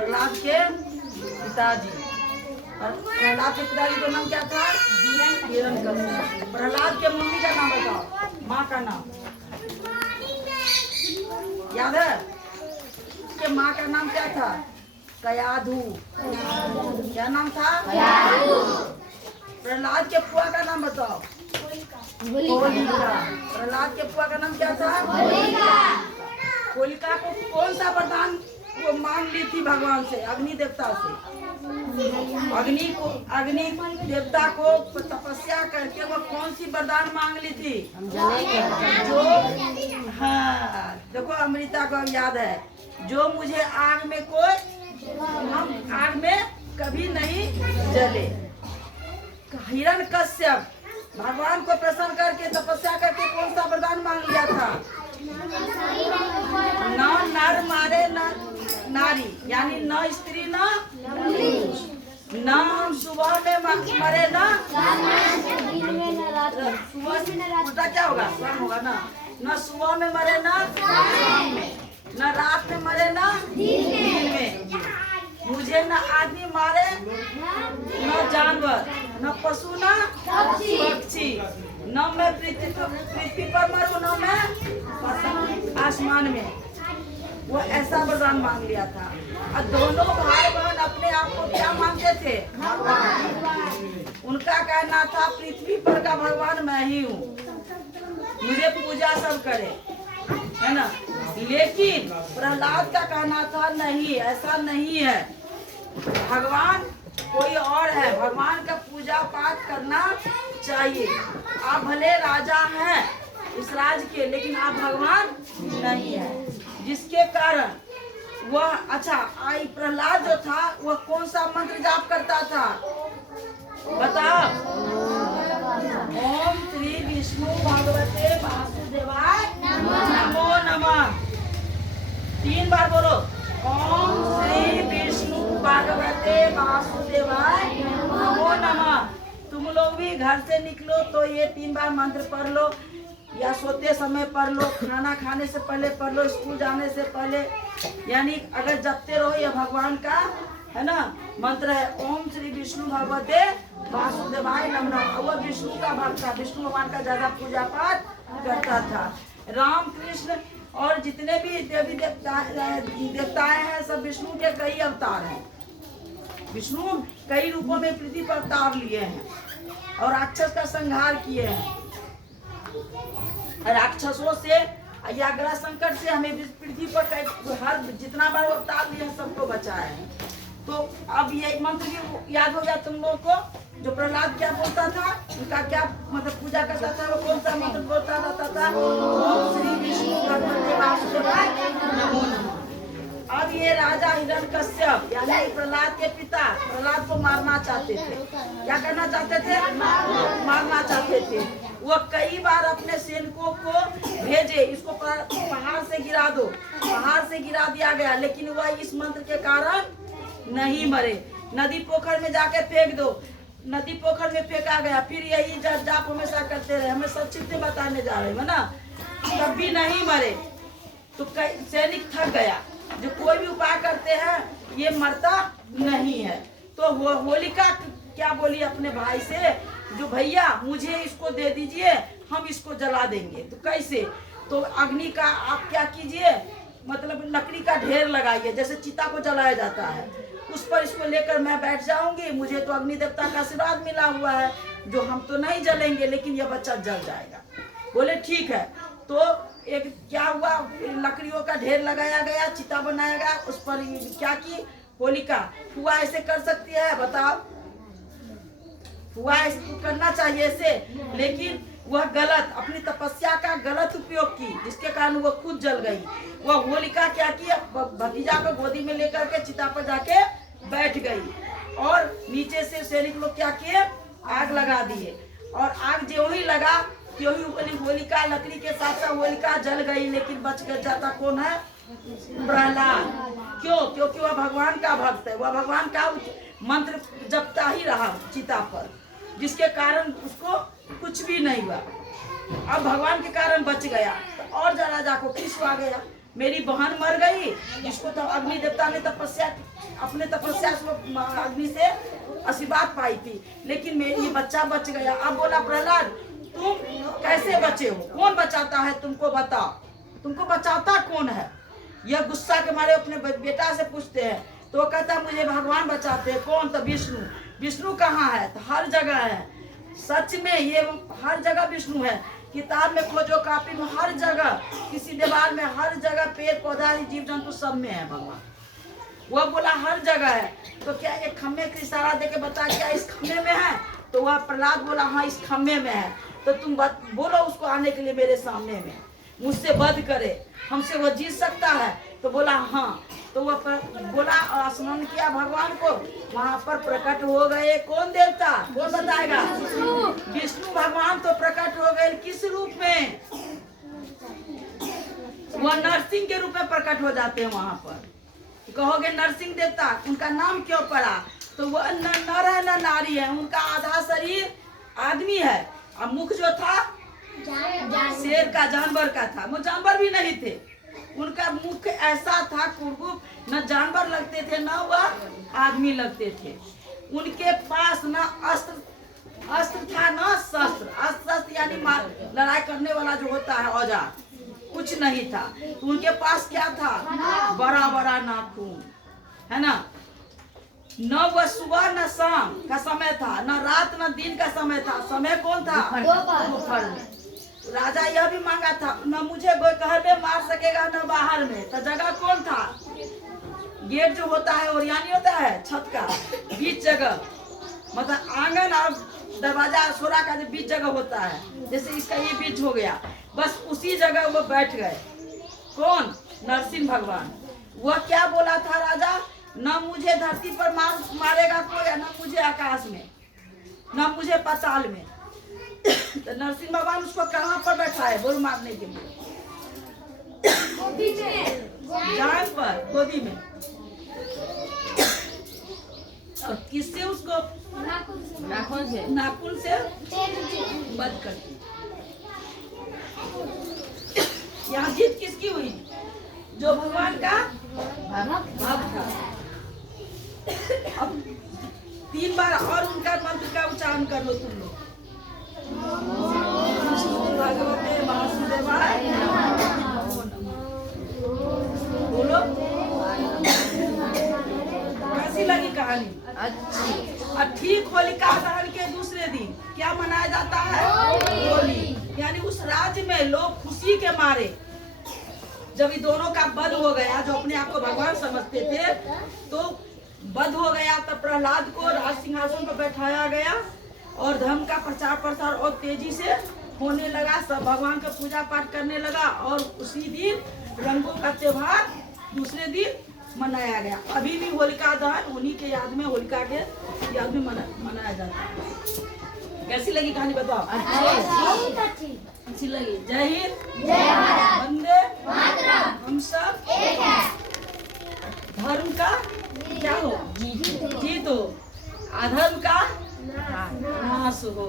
प्रहलाद के पिताजी। प्रहलाद के पिताजी का नाम क्या था? हिरण्यकश्यप। प्रहलाद के मम्मी का नाम बताओ, माँ का नाम याद है? उसके माँ का नाम क्या था? कयाधु। क्या नाम था? प्रहलाद के फुआ का नाम बताओ। होलिका। प्रहलाद के फुआ का नाम क्या था? होलिका को कौन सा वरदान वो मांग ली थी भगवान से, अग्नि देवता से? अग्नि देवता को तपस्या करके वो कौन सी वरदान मांग ली थी? जो हाँ देखो अमृता को याद है, जो मुझे आग में हम आग में कभी नहीं जले। हिरण्यकश्यप भगवान को प्रसन्न करके तपस्या करके कौन सा वरदान मांग लिया था? न नर मारे न नारी, यानी न स्त्री न हम सुबह में मरे न उल्टा क्या होगा? स्वयं होगा ना। न सुबह में मरे न रात में मरे न दिन में। मुझे न आदमी मारे न जानवर, न पशु न पक्षी, न मैं पृथ्वी पर मरूं न मैं आसमान में। वो ऐसा वरदान मांग लिया था। और दोनों भाई बहन अपने आप को क्या मानते थे? उनका कहना था पृथ्वी पर का भगवान मैं ही हूँ, मुझे पूजा सब करे, है ना। लेकिन प्रहलाद का कहना था नहीं, ऐसा नहीं है, भगवान कोई और है, भगवान का पूजा पाठ करना चाहिए। आप भले राजा हैं इस राज के, लेकिन आप भगवान नहीं है। जिसके कारण वह आई प्रहलाद जो था वह कौन सा मंत्र जाप करता था बताओ? ओम श्री विष्णु भगवते वासुदेवाय नमो नमः। 3 बार बोलो, ओम श्री विष्णु भगवते वासुदेवाय नमो नमः। तुम लोग भी घर से निकलो तो ये 3 बार मंत्र पढ़ लो, या सोते समय पढ़ लो, खाना खाने से पहले पढ़ लो, स्कूल जाने से पहले, यानी अगर जपते रहो, यह भगवान का है ना मंत्र है। ओम श्री विष्णु भगवते वासुदेवाय नमः। वह विष्णु का भक्त था, विष्णु भगवान का ज्यादा पूजा पाठ करता था। राम कृष्ण और जितने भी देवी देवताएं हैं सब विष्णु के कई अवतार हैं। विष्णु कई रूपों में पृथ्वी पर अवतार लिए हैं और राक्षस का संहार किए हैं। राक्षसों से या ग्रह संकट से हमें पृथ्वी पर हर जितना बार अवतार लिए सबको बचाया है। तो अब ये मंत्र भी याद हो गया तुम लोगों को। जो प्रहलाद क्या बोलता था, उनका क्या मतलब पूजा करता था, वो कौन सा मंत्र बोलता रहता था? ओम श्री विष्णु भगवते वासुदेवाय नमो नमः। अब ये राजा हिरण्यकश्यप यानी प्रहलाद के पिता प्रहलाद को मारना चाहते थे। क्या करना चाहते थे? मारना चाहते थे। वो कई बार अपने सैनिकों को भेजे, इसको पहाड़ से गिरा दो, पहाड़ से गिरा दिया गया, लेकिन वह इस मंत्र के कारण नहीं मरे। नदी पोखर में जाके फेंक दो, नदी पोखर में फेंका गया। फिर यही जाप हमेशा करते रहे, हमें सब चीजें बताने जा रहे हैं ना, तब भी नहीं मरे। तो सैनिक थक गया, जो कोई भी उपाय करते हैं ये मरता नहीं है। तो होलिका क्या बोली अपने भाई से, जो भैया मुझे इसको दे दीजिए, हम इसको जला देंगे। तो कैसे? तो अग्नि का आप क्या कीजिए, मतलब लकड़ी का ढेर लगाइए, जैसे चिता को जलाया जाता है, उस पर इसको लेकर मैं बैठ जाऊंगी। मुझे तो अग्नि देवता का आशीर्वाद मिला हुआ है, जो हम तो नहीं जलेंगे लेकिन यह बच्चा जल जाएगा। बोले ठीक है। तो एक क्या हुआ, लकड़ियों का ढेर लगाया गया, चिता बनाया गया, उस पर क्या की होलिका। हुआ ऐसे कर सकती है बताओ? हुआ ऐसे करना चाहिए ऐसे, लेकिन वह गलत, अपनी तपस्या का गलत उपयोग की, जिसके कारण वह खुद जल गई। वह होलिका क्या की, भतीजा को गोदी में लेकर के चिता पर जाके बैठ गई और नीचे से सैनिक लोग क्या किए, आग लगा दिए। और आग जो ही लगा त्यों ही होलिका लकड़ी के साथ साथ होलिका जल गई, लेकिन बच कर जाता कौन है? प्रहलाद। क्यों? क्योंकि वह भगवान का भक्त है, वह भगवान का मंत्र जपता ही रहा चिता पर, जिसके कारण उसको कुछ भी नहीं हुआ। अब भगवान के कारण बच गया। तो और राजा को खिस आ गया, मेरी बहन मर गई, इसको तो अग्नि देवता ने तपस्या अपने तपस्या से वो अग्नि से आशीर्वाद पाई थी, लेकिन मेरी ये बच्चा बच गया। अब बोला प्रहलाद तुम कैसे बचे हो, कौन बचाता है तुमको, बताओ तुमको बचाता कौन है। यह गुस्सा के मारे अपने बेटा से पूछते हैं, तो वो कहता मुझे भगवान बचाते हैं। कौन? तो विष्णु। विष्णु कहाँ है? तो हर जगह है। सच में ये हर जगह विष्णु है। किताब में खोजो, कॉपी में, हर जगह, किसी दीवार में, हर जगह, पेड़ पौधा जीव जंतु सब में है भगवान। वह बोला हर जगह है। तो क्या एक खम्भे का इशारा देके बता क्या इस खम्भे में है? तो वह प्रहलाद बोला हाँ इस खम्भे में है। तो तुम बोलो उसको आने के लिए मेरे सामने में, मुझसे वध करे, हमसे वह जीत सकता है। तो बोला हाँ। तो वह बोला, स्मरण किया भगवान को, वहां पर प्रकट हो गए कौन देवता, कौन बताएगा? विष्णु भगवान तो प्रकट हो गए किस रूप में? वह नरसिंह के रूप में प्रकट हो जाते हैं वहां पर। कहोगे नरसिंह देवता उनका नाम क्यों पड़ा? तो वह न नर है न नारी है, उनका आधा शरीर आदमी है और मुख जो था शेर का, जानवर का था। वो जानवर भी नहीं थे, उनका मुख ऐसा था कुरकुर, न जानवर लगते थे न वह आदमी लगते थे। उनके पास न अस्त्र था न शस्त्र। अस्त्र यानी लड़ाई करने वाला जो होता है औजार, कुछ नहीं था। तो उनके पास क्या था? बड़ा बड़ा नाखून है ना। न वह सुबह न शाम का समय था, न रात न दिन का समय था। समय कौन था? दोपहर में। राजा यह भी मांगा था, न मुझे घर में मार सकेगा न बाहर में। तो जगह कौन था? गेट जो होता है ओरियानी होता है छत का, बीच जगह, मतलब आंगन और दरवाजा सोरा का जो बीच जगह होता है, जैसे इसका ये बीच हो गया, बस उसी जगह वो बैठ गए। कौन? नरसिंह भगवान। वह क्या बोला था राजा? न मुझे धरती पर मारेगा कोई, न मुझे आकाश में, न मुझे पाताल में। तो नरसिंह भगवान उसको कहाँ पर बैठा है बोल मारने के लिए? जान पर, गोदी में। और किससे उसको? नाखून से बंद करती। यहाँ जीत किसकी हुई? जो भगवान का भक्त था। अब 3 बार और उनका मंत्र का उच्चारण कर लो तुम लोग। भगवते वासुदेवाय बोलो। कैसी लगी कहानी? अच्छी। और ठीक होलिका दहन के दूसरे दिन क्या मनाया जाता है? होली। यानी उस राज्य में लोग खुशी के मारे, जब ये दोनों का वध हो गया, जो अपने आप को भगवान समझते थे, तो वध हो गया, तब प्रहलाद को राज सिंहासन पर बैठाया गया और धर्म का प्रचार प्रसार और तेजी से होने लगा। सब भगवान का पूजा पाठ करने लगा और उसी दिन रंगों का त्योहार दूसरे दिन मनाया गया। अभी भी होलिका दहन उन्हीं के याद में, होलिका के याद में मनाया जाता है। कैसी लगी कहानी बताओ? अच्छी लगी। जय हिंद, जय भारत, वंदे मातरम। हम सब एक है। धर्म का क्या हो? जीत हो। अधर्म का नाश हो।